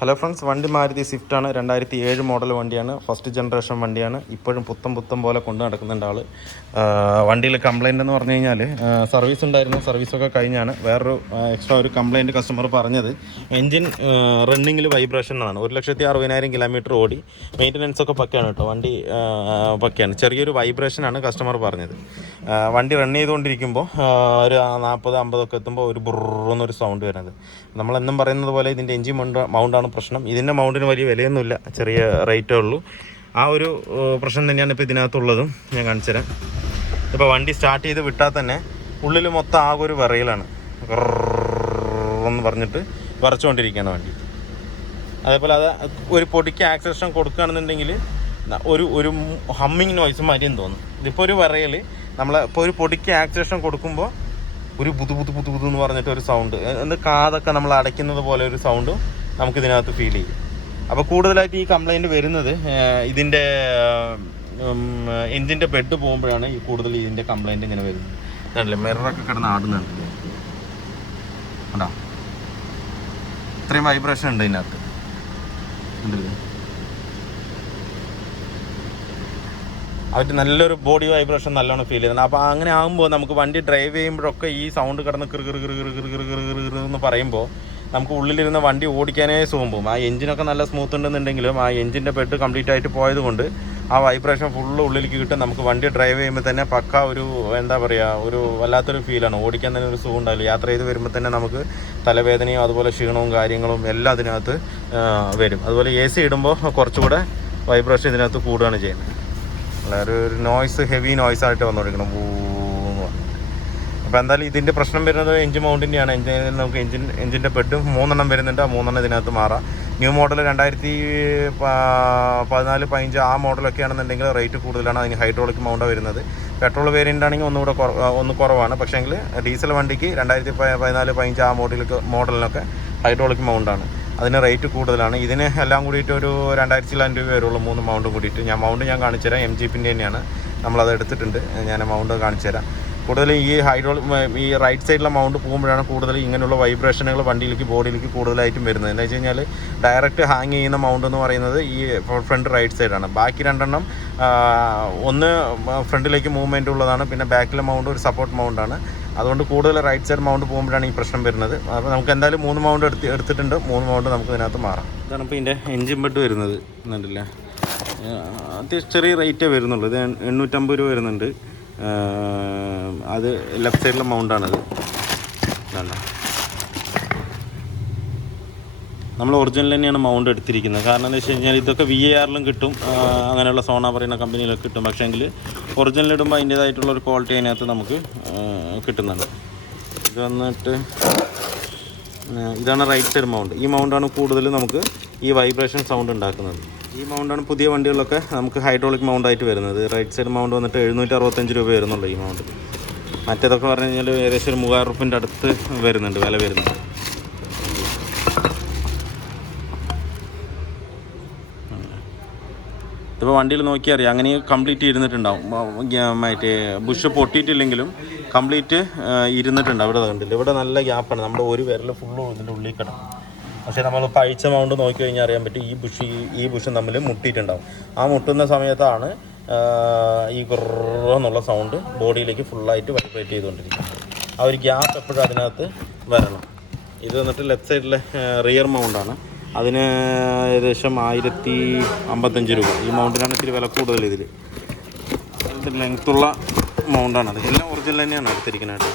Hello friends, വണ്ടി Maruti സ്വിഫ്റ്റാണ്. 2007 model വണ്ടിയാണ്. First generation വണ്ടിയാണ്. ഇപ്പോഴും പുത്തം പോലെ കൊണ്ട് നടക്കുന്നുണ്ട് ആൾ. വണ്ടിയിൽ കംപ്ലയിൻ്റ് എന്ന് പറഞ്ഞു കഴിഞ്ഞാൽ സർവീസ് ഉണ്ടായിരുന്നു. സർവീസൊക്കെ കഴിഞ്ഞാണ് വേറൊരു എക്സ്ട്രാ ഒരു കംപ്ലയിൻറ്റ് കസ്റ്റമർ പറഞ്ഞത്. എൻജിൻ റണ്ണിങ്ങിൽ വൈബ്രേഷൻ ആണ്. 1,60,000 കിലോമീറ്റർ ഓടി. മെയിൻ്റനൻസ് ഒക്കെ പക്കയാണ് കേട്ടോ. വണ്ടി പക്കയാണ്. ചെറിയൊരു വൈബ്രേഷനാണ് കസ്റ്റമർ പറഞ്ഞത്. വണ്ടി റൺ ചെയ്തുകൊണ്ടിരിക്കുമ്പോൾ ഒരു 40-50 ഒക്കെ എത്തുമ്പോൾ ഒരു ബുറന്നൊരു സൗണ്ട് വരുന്നത്. നമ്മളെന്നും പറയുന്നത് പോലെ ഇതിൻ്റെ എൻജിൻ മൗണ്ടാണ് പ്രശ്നം. ഇതിൻ്റെ മൗണ്ടിന് വലിയ വിലയൊന്നുമില്ല, ചെറിയ റേറ്റേ ഉള്ളൂ. ആ ഒരു പ്രശ്നം തന്നെയാണ് ഇപ്പോൾ ഇതിനകത്തുള്ളതും. ഞാൻ കാണിച്ചു തരാം. ഇപ്പോൾ വണ്ടി സ്റ്റാർട്ട് ചെയ്ത് വിട്ടാൽ തന്നെ ഉള്ളിൽ മൊത്തം ആകെ ഒരു വിറയിലാണ്. എന്ന് പറഞ്ഞിട്ട് വിറച്ചുകൊണ്ടിരിക്കുകയാണ് വണ്ടി. അതേപോലെ അത് ഒരു പൊടിക്ക് ആക്സലേഷൻ കൊടുക്കുകയാണെന്നുണ്ടെങ്കിൽ ഒരു ഹമ്മിങ് നോയ്സ് മാതിരിയും തോന്നും. ഇതിപ്പോൾ ഒരു വിറയൽ ഇപ്പോൾ ഒരു പൊടിക്ക് ആക്സലേഷൻ കൊടുക്കുമ്പോൾ ഒരു പുതു എന്ന് പറഞ്ഞിട്ട് ഒരു സൗണ്ട്, എന്ത് കാതൊക്കെ നമ്മൾ അടയ്ക്കുന്നത് പോലെ ഒരു സൗണ്ടും നമുക്കിതിനകത്ത് ഫീൽ ചെയ്യും. അപ്പോൾ കൂടുതലായിട്ട് ഈ കംപ്ലയിൻറ്റ് വരുന്നത് ഇതിൻ്റെ എൻജിൻ്റെ ബെഡ് പോകുമ്പോഴാണ് ഈ കൂടുതൽ ഇതിൻ്റെ കംപ്ലയിൻറ്റ് ഇങ്ങനെ വരുന്നത്. അതല്ലേ മിററൊക്കെ കിടന്ന് ആടുന്നുണ്ട് കേട്ടോ. ഇത്രയും വൈബ്രേഷൻ ഉണ്ട് ഇതിനകത്ത്, ഉണ്ടല്ലേ. അവർ നല്ലൊരു ബോഡി വൈബ്രേഷൻ നല്ലോണം ഫീൽ ചെയ്യുന്നത്. അപ്പോൾ അങ്ങനെ ആകുമ്പോൾ നമുക്ക് വണ്ടി ഡ്രൈവ് ചെയ്യുമ്പോഴൊക്കെ ഈ സൗണ്ട് കിടന്ന് എന്ന് പറയുമ്പോൾ നമുക്ക് ഉള്ളിലിരുന്ന വണ്ടി ഓടിക്കാനേ സുഖം പോകും. ആ എഞ്ചിനൊക്കെ നല്ല സ്മൂത്ത് ഉണ്ടെന്നുണ്ടെങ്കിലും ആ എഞ്ചിൻ്റെ ബെഡ് കംപ്ലീറ്റ് ആയിട്ട് പോയത് കൊണ്ട് ആ വൈബ്രേഷൻ ഫുള്ള് ഉള്ളിലേക്ക് കിട്ടും. നമുക്ക് വണ്ടി ഡ്രൈവ് ചെയ്യുമ്പോൾ തന്നെ പക്ക ഒരു എന്താ പറയുക, ഒരു വല്ലാത്തൊരു ഫീലാണ്. ഓടിക്കാൻ തന്നെ ഒരു സുഖം ഉണ്ടാവില്ല. യാത്ര ചെയ്ത് വരുമ്പോൾ തന്നെ നമുക്ക് തലവേദനയും അതുപോലെ ക്ഷീണവും കാര്യങ്ങളും എല്ലാം അതിനകത്ത് വരും. അതുപോലെ AC ഇടുമ്പോൾ കുറച്ചുകൂടെ വൈബ്രേഷൻ ഇതിനകത്ത് കൂടുകയാണ് ചെയ്യുന്നത്. ഒരു നോയ്സ്, ഹെവി നോയ്സായിട്ട് വന്നുകൊണ്ടിരിക്കണം. അപ്പോൾ എന്തായാലും ഇതിൻ്റെ പ്രശ്നം വരുന്നത് എഞ്ചിൻ മൗണ്ടിൻ്റെയാണ്. നമുക്ക് എഞ്ചിൻ്റെ ബെഡ് 3 വരുന്നുണ്ട്. ആ 3 ഇതിനകത്ത് മാറാം. ന്യൂ മോഡൽ 2014-15 ആ മോഡലൊക്കെ ആണെന്നുണ്ടെങ്കിൽ റേറ്റ് കൂടുതലാണ്. അതിന് ഹൈഡ്രോളിക് മൗണ്ടാണ് വരുന്നത്. പെട്രോൾ വേരിയൻ്റ് ആണെങ്കിൽ ഒന്ന് കുറവാണ്. പക്ഷേങ്കിൽ ഡീസൽ വണ്ടിക്ക് 2014-15 ആ മോഡലിനൊക്കെ ഹൈഡ്രോളിക് മൗണ്ടാണ്. അതിന് റേറ്റ് കൂടുതലാണ്. ഇതിന് എല്ലാം കൂടിയിട്ട് ഒരു 2,000 രൂപ വരുള്ളൂ 3 മൗണ്ടും കൂടിയിട്ട്. മൗണ്ട് ഞാൻ കാണിച്ചു തരാം. MGPൻ്റെ തന്നെയാണ്, നമ്മളത് എടുത്തിട്ടുണ്ട്. ഞാൻ മൗണ്ട് കാണിച്ചു തരാം. കൂടുതൽ ഈ റൈറ്റ് സൈഡിലെ മൗണ്ട് പോകുമ്പോഴാണ് കൂടുതൽ ഇങ്ങനെയുള്ള വൈബ്രേഷനുകൾ വണ്ടിയിലേക്ക് ബോഡിയിലേക്ക് കൂടുതലായിട്ടും വരുന്നത്. എന്താ വെച്ച് കഴിഞ്ഞാൽ ഡയറക്റ്റ് ഹാങ് ചെയ്യുന്ന മൗണ്ട് എന്ന് പറയുന്നത് ഈ ഫ്രണ്ട് റൈറ്റ് സൈഡാണ്. ബാക്കി 2 ഒന്ന് ഫ്രണ്ടിലേക്ക് മൂവ്മെൻറ്റ് ഉള്ളതാണ്. പിന്നെ ബാക്കിലെ മൗണ്ട് ഒരു സപ്പോർട്ട് മൗണ്ടാണ്. അതുകൊണ്ട് കൂടുതൽ റൈറ്റ് സൈഡ് മൗണ്ട് പോകുമ്പോഴാണ് ഈ പ്രശ്നം വരുന്നത്. അപ്പോൾ നമുക്ക് എന്തായാലും 3 മൗണ്ട് എടുത്തിട്ടുണ്ട്. 3 മൗണ്ട് നമുക്ക് ഇതിനകത്ത് മാറാം. ഇതാണ് ഇപ്പോൾ ഇതിൻ്റെ എൻജിൻ ബെഡ് വരുന്നത്. എന്നുണ്ടല്ലേ, അത്യാവശ്യം ചെറിയ റേറ്റേ വരുന്നുള്ളൂ. ഇത് 850 രൂപ വരുന്നുണ്ട്. അത് ലെഫ്റ്റ് സൈഡിലെ മൗണ്ടാണത്. വേണ്ട, നമ്മൾ ഒറിജിനൽ തന്നെയാണ് മൗണ്ട് എടുത്തിരിക്കുന്നത്. കാരണം എന്താ വെച്ച് കഴിഞ്ഞാൽ ഇതൊക്കെ VARലും കിട്ടും, അങ്ങനെയുള്ള സോണ പറയുന്ന കമ്പനിയിലൊക്കെ കിട്ടും. പക്ഷേങ്കിൽ ഒറിജിനൽ ഇടുമ്പോൾ അതിൻ്റേതായിട്ടുള്ളൊരു ക്വാളിറ്റി അതിനകത്ത് നമുക്ക് കിട്ടുന്നുണ്ട്. ഇത് വന്നിട്ട് ഇതാണ് റൈറ്റ് സൈഡ് മൗണ്ട്. ഈ മൗണ്ടാണ് കൂടുതൽ നമുക്ക് ഈ വൈബ്രേഷൻ സൗണ്ട് ഉണ്ടാക്കുന്നത്. ഈ മൗണ്ടാണ് പുതിയ വണ്ടികളിലൊക്കെ നമുക്ക് ഹൈഡ്രോളിക് മൗണ്ടായിട്ട് വരുന്നത്. റൈറ്റ് സൈഡ് മൗണ്ട് വന്നിട്ട് 765 രൂപ വരുന്നുള്ളൂ ഈ മൗണ്ട്. മറ്റേതൊക്കെ പറഞ്ഞു കഴിഞ്ഞാൽ ഏകദേശം ഒരു 3000 റുപ്യൻ്റെ അടുത്ത് വരുന്നുണ്ട്, വില വരുന്നുണ്ട്. ഇതിപ്പോൾ വണ്ടിയിൽ നോക്കിയാൽ അറിയാം, അങ്ങനെ കംപ്ലീറ്റ് ഇരുന്നിട്ടുണ്ടാവും. മറ്റേ ബുഷ് പൊട്ടിയിട്ടില്ലെങ്കിലും കംപ്ലീറ്റ് ഇരുന്നിട്ടുണ്ട്. അവിടെ കണ്ടില്ല, ഇവിടെ നല്ല ഗ്യാപ്പാണ്. നമ്മുടെ ഒരു വിരൽ ഫുള്ളും ഇതിൻ്റെ ഉള്ളിൽ കിടക്കും. പക്ഷേ നമ്മൾ പഴിച്ച മൗണ്ട് നോക്കി കഴിഞ്ഞാൽ അറിയാൻ പറ്റും ഈ ബുഷും തമ്മിൽ മുട്ടിയിട്ടുണ്ടാവും. ആ മുട്ടുന്ന സമയത്താണ് ഈ എന്നുള്ള സൗണ്ട് ബോഡിയിലേക്ക് ഫുള്ളായിട്ട് വൈബ്രേറ്റ് ചെയ്തുകൊണ്ടിരിക്കുന്നത്. ആ ഒരു ഗ്യാപ്പ് എപ്പോഴും അതിനകത്ത് വരണം. ഇത് വന്നിട്ട് ലെഫ്റ്റ് സൈഡിലെ റിയർ മൗണ്ടാണ്. അതിന് ഏകദേശം 1055 രൂപ. ഈ മൗണ്ടിനാണ് ഇത്തിരി വില കൂടുതൽ. ഇതിൽ ലെങ്ത്തുള്ള മൗണ്ടാണത്. എല്ലാം ഒറിജിനൽ തന്നെയാണ് എടുത്തിരിക്കുന്നത്.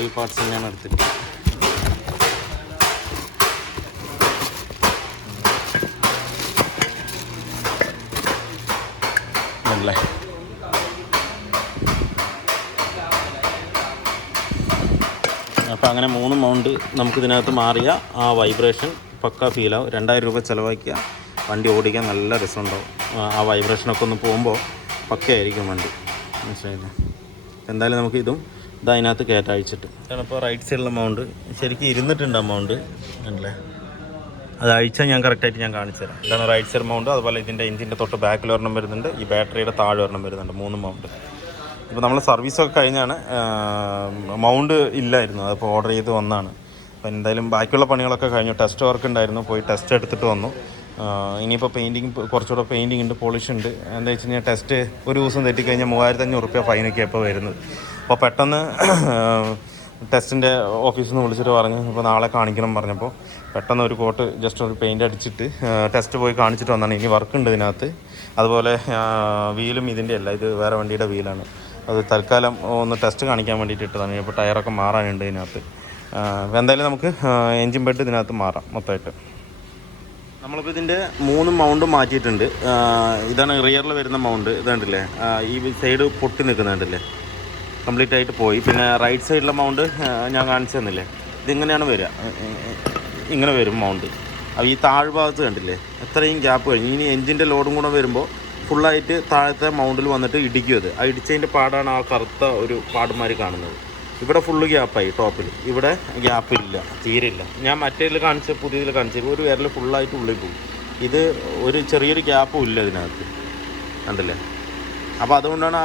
ഈ പാർട്സ് തന്നെയാണ് എടുത്തിരിക്കുന്നത്. അല്ലേ, അപ്പോൾ അങ്ങനെ 3 മൗണ്ട് നമുക്കിതിനകത്ത് മാറിയ ആ വൈബ്രേഷൻ പക്ക ഫീലാവും. 2000 രൂപ ചിലവാക്കിയ വണ്ടി ഓടിക്കാൻ നല്ല രസമുണ്ടാവും. ആ വൈബ്രേഷനൊക്കെ ഒന്ന് പോകുമ്പോൾ പക്കയായിരിക്കും വണ്ടി, മനസ്സിലായില്ലേ. എന്തായാലും നമുക്ക് ഇതിനകത്ത് കയറ്റഴിച്ചിട്ട് ചിലപ്പോൾ റൈറ്റ് സൈഡിലെ മൗണ്ട് ശരിക്കും ഇരുന്നിട്ടുണ്ട്. ആ മൗണ്ട് അല്ലേ, അത് അഴിച്ചാൽ ഞാൻ കറക്റ്റായിട്ട് ഞാൻ കാണിച്ചു തരാം. ഇതാണ് റൈറ്റ് സൈഡ് മൗണ്ട്. അതുപോലെ ഇതിൻ്റെ എഞ്ചിൻ്റെ തൊട്ട് ബാക്കിൽ ഒരെണ്ണം വരുന്നുണ്ട്. ഈ ബാറ്ററിയുടെ താഴെ ഒരെണ്ണം വരുന്നുണ്ട്. 3 മൗണ്ട്. ഇപ്പോൾ നമ്മൾ സർവീസൊക്കെ കഴിഞ്ഞാണ്. മൗണ്ട് ഇല്ലായിരുന്നു, അതിപ്പോൾ ഓർഡർ ചെയ്ത് വന്നാണ്. അപ്പോൾ എന്തായാലും ബാക്കിയുള്ള പണികളൊക്കെ കഴിഞ്ഞു. ടെസ്റ്റ് വർക്ക് ഉണ്ടായിരുന്നു, പോയി ടെസ്റ്റ് എടുത്തിട്ട് വന്നു. ഇനിയിപ്പോൾ പെയിൻറ്റിങ് കുറച്ചുകൂടെ പെയിൻറ്റിങ് ഉണ്ട്, പോളിഷ് ഉണ്ട്. എന്താ വെച്ച് കഴിഞ്ഞാൽ ടെസ്റ്റ് ഒരു ദിവസം തെറ്റിക്കഴിഞ്ഞാൽ 3500 രൂപ ഫൈനൊക്കെ ഇപ്പോൾ വരുന്നത്. അപ്പോൾ പെട്ടെന്ന് ടെസ്റ്റിൻ്റെ ഓഫീസിൽ നിന്ന് വിളിച്ചിട്ട് പറഞ്ഞു ഇപ്പോൾ നാളെ കാണിക്കണം പറഞ്ഞപ്പോൾ പെട്ടെന്ന് ഒരു കോട്ട് ജസ്റ്റ് ഒരു പെയിൻ്റ് അടിച്ചിട്ട് ടെസ്റ്റ് പോയി കാണിച്ചിട്ട് വന്നാണ്. ഇനി വർക്ക് ഉണ്ട് ഇതിനകത്ത്. അതുപോലെ വീലും ഇതിൻ്റെ അല്ല, ഇത് വേറെ വണ്ടിയുടെ വീലാണ്. അത് തൽക്കാലം ഒന്ന് ടെസ്റ്റ് കാണിക്കാൻ വേണ്ടിയിട്ട് ഇട്ടതാണ്. ഇപ്പോൾ ടയറൊക്കെ മാറാനുണ്ട് ഇതിനകത്ത്. എന്തായാലും നമുക്ക് എൻജിൻ ബെഡ് ഇതിനകത്ത് മാറാം മൊത്തമായിട്ട്. നമ്മളിപ്പോൾ ഇതിൻ്റെ 3 മൗണ്ട് മാറ്റിയിട്ടുണ്ട്. ഇതാണ് റിയറിൽ വരുന്ന മൗണ്ട്, ഇതുണ്ടല്ലേ, ഈ സൈഡ് പൊട്ടി നിൽക്കുന്നുണ്ടല്ലേ, കംപ്ലീറ്റ് ആയിട്ട് പോയി. പിന്നെ റൈറ്റ് സൈഡിലെ മൗണ്ട് ഞാൻ കാണിച്ചു തന്നില്ലേ, ഇതിങ്ങനെയാണ് വരിക, ഇങ്ങനെ വരും മൗണ്ട്. അപ്പോൾ ഈ താഴ്ഭാഗത്ത് കണ്ടില്ലേ എത്രയും ഗ്യാപ്പ് കഴിഞ്ഞ്. ഇനി എൻജിൻ്റെ ലോഡും കൂടെ വരുമ്പോൾ ഫുള്ളായിട്ട് താഴത്തെ മൗണ്ടിൽ വന്നിട്ട് ഇടിക്കും. അത് ആ ഇടിച്ചതിൻ്റെ പാടാണ് ആ കറുത്ത ഒരു പാടുമാരി കാണുന്നത്. ഇവിടെ ഫുള്ള് ഗ്യാപ്പായി ടോപ്പിൽ, ഇവിടെ ഗ്യാപ്പില്ല, തീരില്ല. ഞാൻ മറ്റേതിൽ കാണിച്ച പുതിയതിൽ കാണിച്ചത് ഒരു വിരൽ ഫുള്ളായിട്ട് ഉള്ളിൽ പോകും. ഇത് ഒരു ചെറിയൊരു ഗ്യാപ്പും ഇല്ല ഇതിനകത്ത്, കണ്ടില്ലേ. അപ്പോൾ അതുകൊണ്ടാണ്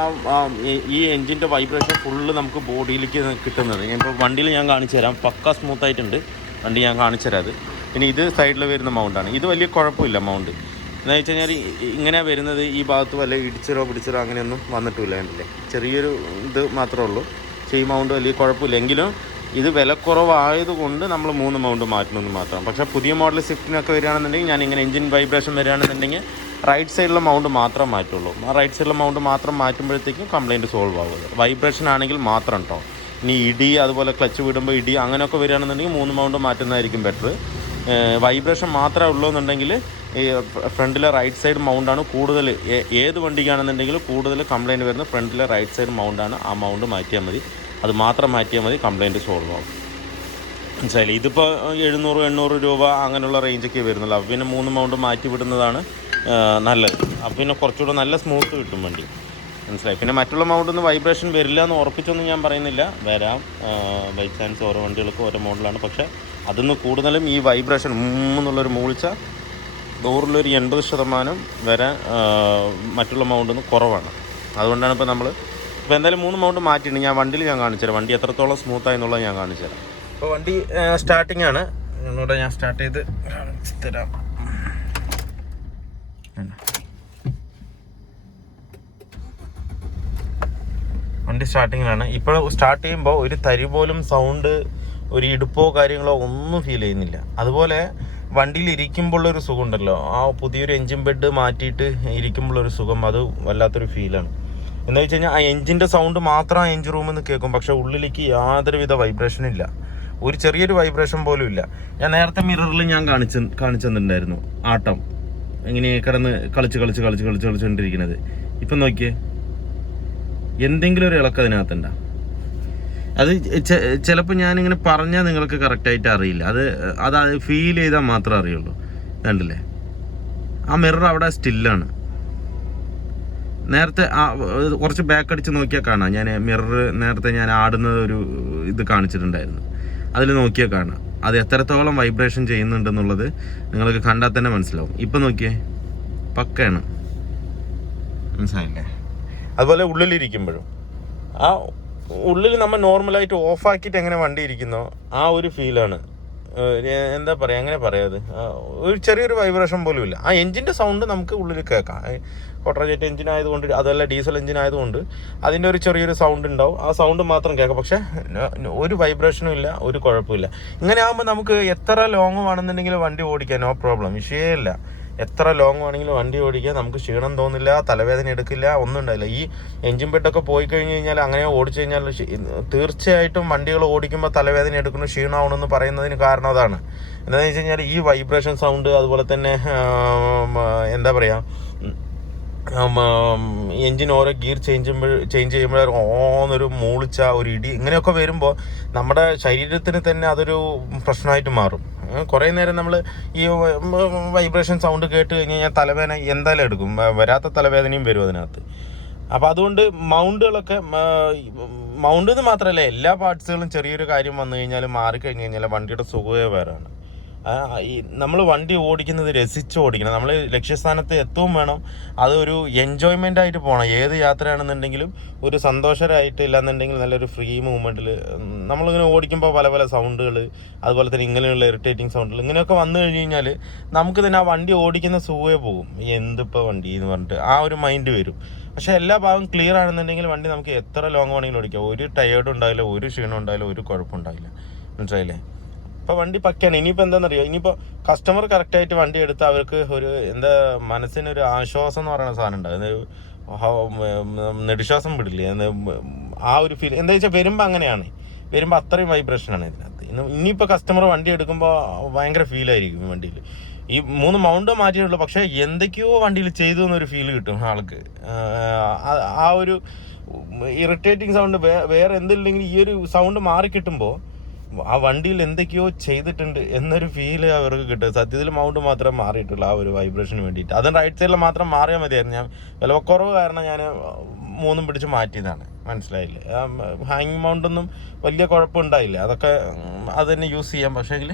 ഈ എൻജിൻ്റെ വൈബ്രേഷൻ ഫുള്ള് നമുക്ക് ബോഡിയിലേക്ക് കിട്ടുന്നത്. ഇപ്പോൾ വണ്ടിയിൽ ഞാൻ കാണിച്ചു തരാം, പക്ക സ്മൂത്തായിട്ടുണ്ട് വണ്ടി, ഞാൻ കാണിച്ചു തരാം അത്. പിന്നെ ഇത് സൈഡിൽ വരുന്ന മൗണ്ടാണ്. ഇത് വലിയ കുഴപ്പമില്ല മൗണ്ട്. എന്താ വെച്ച് കഴിഞ്ഞാൽ ഇങ്ങനെ വരുന്നത് ഈ ഭാഗത്ത് വല്ല ഇടിച്ചരോ പിടിച്ചരോ അങ്ങനെയൊന്നും വന്നിട്ടില്ല, കണ്ടില്ലേ. ചെറിയൊരു ഇത് മാത്രമേ ഉള്ളൂ. പക്ഷേ ഈ മൗണ്ട് വലിയ കുഴപ്പമില്ല. എങ്കിലും ഇത് വിലക്കുറവായതുകൊണ്ട് നമ്മൾ 3 മൗണ്ട് മാറ്റണമെന്ന് മാത്രം. പക്ഷേ പുതിയ മോഡൽ സ്വിഫ്റ്റിനൊക്കെ വരികയാണെന്നുണ്ടെങ്കിൽ ഞാൻ ഇങ്ങനെ എൻജിൻ വൈബ്രേഷൻ വരികയാണെന്നുണ്ടെങ്കിൽ റൈറ്റ് സൈഡിലെ മൗണ്ട് മാത്രം മാറ്റുള്ളൂ. ആ റൈറ്റ് സൈഡിലെ മൗണ്ട് മാത്രം മാറ്റുമ്പോഴത്തേക്കും കംപ്ലയിൻറ്റ് സോൾവ് ആവുന്നത്. വൈബ്രേഷൻ ആണെങ്കിൽ മാത്രം കേട്ടോ. ഇനി ഇടി അതുപോലെ ക്ലച്ച് വിടുമ്പോൾ ഇടി അങ്ങനെയൊക്കെ വരികയാണെന്നുണ്ടെങ്കിൽ 3 മൗണ്ട് മാറ്റുന്നതായിരിക്കും ബെറ്റർ. വൈബ്രേഷൻ മാത്രമേ ഉള്ളൂ എന്നുണ്ടെങ്കിൽ ഈ ഫ്രണ്ടിലെ റൈറ്റ് സൈഡ് മൗണ്ടാണ് കൂടുതൽ. ഏത് വണ്ടിക്കാണെന്നുണ്ടെങ്കിലും കൂടുതൽ കംപ്ലയിൻറ്റ് വരുന്നത് ഫ്രണ്ടിലെ റൈറ്റ് സൈഡ് മൗണ്ടാണ്. ആ മൗണ്ട് മാറ്റിയാൽ മതി, അത് മാത്രം മാറ്റിയാൽ മതി, കംപ്ലയിൻറ്റ് സോൾവ് ആവും. മനസ്സിലായില്ലേ. ഇതിപ്പോൾ 700-800 രൂപ അങ്ങനെയുള്ള റേഞ്ചൊക്കെ വരുന്നുള്ളൂ. അപ്പോൾ പിന്നെ 3 മൗണ്ട് മാറ്റി വിടുന്നതാണ് നല്ലത്. അപ്പോൾ പിന്നെ കുറച്ചുകൂടെ നല്ല സ്മൂത്ത് കിട്ടും വണ്ടി, മനസ്സിലായി. പിന്നെ മറ്റുള്ള മൗണ്ടൊന്നും വൈബ്രേഷൻ വരില്ല എന്ന് ഉറപ്പിച്ചൊന്നും ഞാൻ പറയുന്നില്ല, വരാം, ബൈ ചാൻസ് ഓരോ വണ്ടികൾക്കും ഓരോ മോഡലാണ്. പക്ഷേ അതിന്ന് കൂടുതലും ഈ വൈബ്രേഷൻ എന്നുള്ളൊരു മൂളിച്ച ഡോറിലൊരു 80% വരെ മറ്റുള്ള മൗണ്ടിൽ നിന്ന് കുറവാണ്. അതുകൊണ്ടാണ് ഇപ്പോൾ നമ്മൾ ഇപ്പോൾ എന്തായാലും 3 മൗണ്ട് മാറ്റിയിട്ടുണ്ട്. ഞാൻ വണ്ടിയിൽ ഞാൻ കാണിച്ചു തരാം വണ്ടി എത്രത്തോളം സ്മൂത്തായി എന്നുള്ളത് ഞാൻ കാണിച്ചു തരാം. ഇപ്പോൾ വണ്ടി സ്റ്റാർട്ടിംഗ് ആണ്, ഇവിടെ ഞാൻ സ്റ്റാർട്ട് ചെയ്ത് കാണിച്ചു തരാം. വണ്ടി സ്റ്റാർട്ടിങ്ങിലാണ്. ഇപ്പോൾ സ്റ്റാർട്ട് ചെയ്യുമ്പോൾ ഒരു തരി പോലും സൗണ്ട്, ഒരു ഇടുപ്പോ കാര്യങ്ങളോ ഒന്നും ഫീൽ ചെയ്യുന്നില്ല. അതുപോലെ വണ്ടിയിൽ ഇരിക്കുമ്പോഴുള്ളൊരു സുഖം ഉണ്ടല്ലോ, ആ പുതിയൊരു എൻജിൻ ബെഡ് മാറ്റിയിട്ട് ഇരിക്കുമ്പോഴൊരു സുഖം, അത് വല്ലാത്തൊരു ഫീലാണ്. എന്താ വെച്ച് കഴിഞ്ഞാൽ ആ എൻജിൻ്റെ സൗണ്ട് മാത്രം ആ എൻജിൻ റൂമിൽ നിന്ന് കേൾക്കും, പക്ഷേ ഉള്ളിലേക്ക് യാതൊരുവിധ വൈബ്രേഷനും ഇല്ല, ഒരു ചെറിയൊരു വൈബ്രേഷൻ പോലും ഇല്ല. ഞാൻ നേരത്തെ മിററിൽ ഞാൻ കാണിച്ചു തന്നിട്ടുണ്ടായിരുന്നു ആട്ടം ഇങ്ങനെ കിടന്ന് കളിച്ചുകൊണ്ടിരിക്കുന്നത്. ഇപ്പം നോക്കിയേ, എന്തെങ്കിലും ഒരു ഇളക്കം അതിനകത്തുണ്ടാ. അത് ചിലപ്പോൾ ഞാനിങ്ങനെ പറഞ്ഞാൽ നിങ്ങൾക്ക് കറക്റ്റായിട്ട് അറിയില്ല, അത് ഫീൽ ചെയ്താൽ മാത്രമേ അറിയുള്ളൂ. കണ്ടില്ലേ, ആ മിറർ അവിടെ സ്റ്റില്ലാണ്. നേരത്തെ കുറച്ച് ബാക്ക് അടിച്ച് നോക്കിയാൽ കാണാം, ഞാൻ മിറർ നേരത്തെ ഞാൻ ആടുന്നത് ഒരു ഇത് കാണിച്ചിട്ടുണ്ടായിരുന്നു, അതിൽ നോക്കിയാൽ കാണാം അത് എത്രത്തോളം വൈബ്രേഷൻ ചെയ്യുന്നുണ്ടെന്നുള്ളത് നിങ്ങൾക്ക് കണ്ടാൽ തന്നെ മനസ്സിലാവും. ഇപ്പം നോക്കിയേ, പക്കയാണ്, മനസ്സിലായില്ലേ. അതുപോലെ ഉള്ളിലിരിക്കുമ്പോഴും ആ ഉള്ളിൽ നമ്മൾ നോർമലായിട്ട് ഓഫാക്കിയിട്ട് എങ്ങനെ വണ്ടി ഇരിക്കുന്നോ ആ ഒരു ഫീലാണ്. എന്താ പറയുക, എങ്ങനെ പറയാത്, ഒരു ചെറിയൊരു വൈബ്രേഷൻ പോലും ഇല്ല. ആ എൻജിൻ്റെ സൗണ്ട് നമുക്ക് ഉള്ളിൽ കേൾക്കാം. ക്വാർട്ടർ ജെറ്റ് എൻജിൻ ആയതുകൊണ്ട്, അതല്ല ഡീസൽ എൻജിൻ ആയതുകൊണ്ട് അതിൻ്റെ ഒരു ചെറിയൊരു സൗണ്ട് ഉണ്ടാവും, ആ സൗണ്ട് മാത്രം കേൾക്കാം. പക്ഷേ ഒരു വൈബ്രേഷനും ഇല്ല, ഒരു കുഴപ്പമില്ല. ഇങ്ങനെ ആകുമ്പോൾ നമുക്ക് എത്ര ലോങ് വേണമെന്നുണ്ടെങ്കിലും വണ്ടി ഓടിക്കാം, നോ പ്രോബ്ലം, വിഷയമില്ല. എത്ര ലോങ് വേണമെങ്കിലും വണ്ടി ഓടിക്കുക, നമുക്ക് ക്ഷീണം തോന്നില്ല, തലവേദന എടുക്കില്ല, ഒന്നും ഉണ്ടായില്ല. ഈ എൻജിൻ ബെഡൊക്കെ പോയി കഴിഞ്ഞ് കഴിഞ്ഞാൽ അങ്ങനെ ഓടിച്ചു കഴിഞ്ഞാൽ തീർച്ചയായിട്ടും വണ്ടികൾ ഓടിക്കുമ്പോൾ തലവേദന എടുക്കുന്നു, ക്ഷീണമാവണമെന്ന് പറയുന്നതിന് കാരണം അതാണ്. എന്താണെന്ന് വെച്ച് കഴിഞ്ഞാൽ ഈ വൈബ്രേഷൻ സൗണ്ട്, അതുപോലെ തന്നെ എന്താ പറയുക, എൻജിൻ ഓരോ ഗിയർ ചേഞ്ച് ചെയ്യുമ്പോൾ ഓന്നൊരു മൂളിച്ച ഒരു ഇടി ഇങ്ങനെയൊക്കെ വരുമ്പോൾ നമ്മുടെ ശരീരത്തിന് തന്നെ അതൊരു പ്രശ്നമായിട്ട് മാറും. കുറേ നേരം നമ്മൾ ഈ വൈബ്രേഷൻ സൗണ്ട് കേട്ട് കഴിഞ്ഞ് കഴിഞ്ഞാൽ തലവേദന എന്തായാലും എടുക്കും, വരാത്ത തലവേദനയും വരും അതിനകത്ത്. അപ്പോൾ അതുകൊണ്ട് മൗണ്ടുകളൊക്കെ, മൗണ്ട് എന്ന് മാത്രമല്ല എല്ലാ പാർട്സുകളും ചെറിയൊരു കാര്യം വന്നു കഴിഞ്ഞാൽ മാറിക്കഴിഞ്ഞ് കഴിഞ്ഞാൽ വണ്ടിയുടെ സുഖമേ വേറെയാണ്. നമ്മൾ വണ്ടി ഓടിക്കുന്നത് രസിച്ച് ഓടിക്കണം. നമ്മൾ ലക്ഷ്യസ്ഥാനത്ത് എത്തുകയും വേണം. അതൊരു എൻജോയ്മെൻ്റ് ആയിട്ട് പോകണം. ഏത് യാത്രയാണെന്നുണ്ടെങ്കിലും ഒരു സന്തോഷകരമായിട്ട്, ഇല്ലാന്നുണ്ടെങ്കിൽ നല്ലൊരു ഫ്രീ മൂവ്മെൻറ്റിൽ നമ്മളിങ്ങനെ ഓടിക്കുമ്പോൾ പല പല സൗണ്ടുകൾ, അതുപോലെ തന്നെ ഇങ്ങനെയുള്ള ഇറിറ്റേറ്റിംഗ് സൗണ്ടുകൾ ഇങ്ങനെയൊക്കെ വന്നു കഴിഞ്ഞ് കഴിഞ്ഞാൽ നമുക്ക് തന്നെ ആ വണ്ടി ഓടിക്കുന്ന സുഖമേ പോകും. എന്തിപ്പോൾ വണ്ടി എന്ന് പറഞ്ഞിട്ട് ആ ഒരു മൈൻഡ് വരും. പക്ഷേ എല്ലാ ഭാഗവും ക്ലിയർ ആണെന്നുണ്ടെങ്കിൽ വണ്ടി നമുക്ക് എത്ര ലോങ് വേണമെങ്കിലും ഓടിക്കാം. ഒരു ടയേർഡും ഉണ്ടാവില്ല, ഒരു ക്ഷീണം ഉണ്ടാവില്ല, ഒരു കുഴപ്പമുണ്ടാവില്ല. മനസ്സിലായില്ലേ? ഇപ്പോൾ വണ്ടി പക്കയാണ്. ഇനിയിപ്പോൾ എന്താണെന്നറിയോ, ഇനിയിപ്പോൾ കസ്റ്റമർ കറക്റ്റായിട്ട് വണ്ടി എടുത്ത് അവർക്ക് ഒരു മനസ്സിനൊരു ആശ്വാസം എന്ന് പറയുന്ന സാധനം ഉണ്ടാകും. നെടുശ്വാസം വിടില്ലേ ആ ഒരു ഫീൽ. എന്താ വെച്ചാൽ വരുമ്പോൾ അങ്ങനെയാണ്, വരുമ്പോൾ അത്രയും വൈബ്രേഷനാണ് ഇതിനകത്ത്. ഇനിയിപ്പോൾ കസ്റ്റമർ വണ്ടി എടുക്കുമ്പോൾ ഭയങ്കര ഫീലായിരിക്കും വണ്ടിയിൽ. ഈ 3 മൗണ്ട് മാറ്റിയിട്ടുള്ളൂ, പക്ഷേ എന്തൊക്കെയോ വണ്ടിയിൽ ചെയ്തു എന്നൊരു ഫീൽ കിട്ടും ആൾക്ക്. ആ ഒരു ഇറിറ്റേറ്റിംഗ് സൗണ്ട് വേറെ എന്തില്ലെങ്കിൽ ഈ ഒരു സൗണ്ട് മാറി കിട്ടുമ്പോൾ ആ വണ്ടിയിൽ എന്തൊക്കെയോ ചെയ്തിട്ടുണ്ട് എന്നൊരു ഫീല് അവർക്ക് കിട്ടും. സത്യത്തിൽ മൗണ്ട് മാത്രമേ മാറിയിട്ടുള്ളൂ ആ ഒരു വൈബ്രേഷന് വേണ്ടിയിട്ട്. അതും റൈറ്റ് സൈഡിൽ മാത്രം മാറിയാൽ മതിയായിരുന്നു. ഞാൻ വിലക്കുറവ് കാരണം ഞാൻ 3 പിടിച്ച് മാറ്റിയതാണ്. മനസ്സിലായില്ലേ? ഹാങ്ങിങ് മൗണ്ടൊന്നും വലിയ കുഴപ്പമുണ്ടായില്ല. അതൊക്കെ അത് തന്നെ യൂസ് ചെയ്യാം. പക്ഷേങ്കിൽ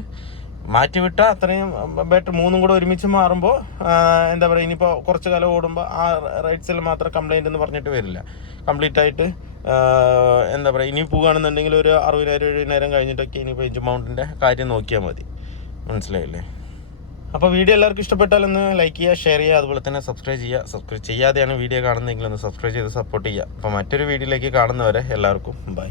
മാറ്റിവിട്ടാൽ അത്രയും ബെറ്റർ. 3 കൂടെ ഒരുമിച്ച് മാറുമ്പോൾ എന്താ പറയുക, ഇനിയിപ്പോൾ കുറച്ച് കാലം ഓടുമ്പോൾ ആ റൈറ്റ് സൈഡിൽ മാത്രം കംപ്ലൈൻറ്റ് എന്ന് പറഞ്ഞിട്ട് വരില്ല. കംപ്ലീറ്റ് ആയിട്ട് എന്താ പറയുക, ഇനി പോകുകയാണെന്നുണ്ടെങ്കിൽ ഒരു 60,000-70,000 കഴിഞ്ഞിട്ടൊക്കെ ഇനിയിപ്പോൾ എഞ്ചിൻ മൗണ്ടിൻ്റെ കാര്യം നോക്കിയാൽ മതി. മനസ്സിലായില്ലേ? അപ്പോൾ വീഡിയോ എല്ലാവർക്കും ഇഷ്ടപ്പെട്ടാലൊന്ന് ലൈക്ക് ചെയ്യുക, ഷെയർ ചെയ്യുക, അതുപോലെ തന്നെ സബ്സ്ക്രൈബ് ചെയ്യുക. സബ്സ്ക്രൈബ് ചെയ്യാതെയാണ് വീഡിയോ കാണുന്നതെങ്കിൽ ഒന്ന് സബ്സ്ക്രൈബ് ചെയ്ത് സപ്പോർട്ട് ചെയ്യുക. അപ്പോൾ മറ്റൊരു വീഡിയോയിലേക്ക് കാണുന്നവരെ എല്ലാവർക്കും ബൈ.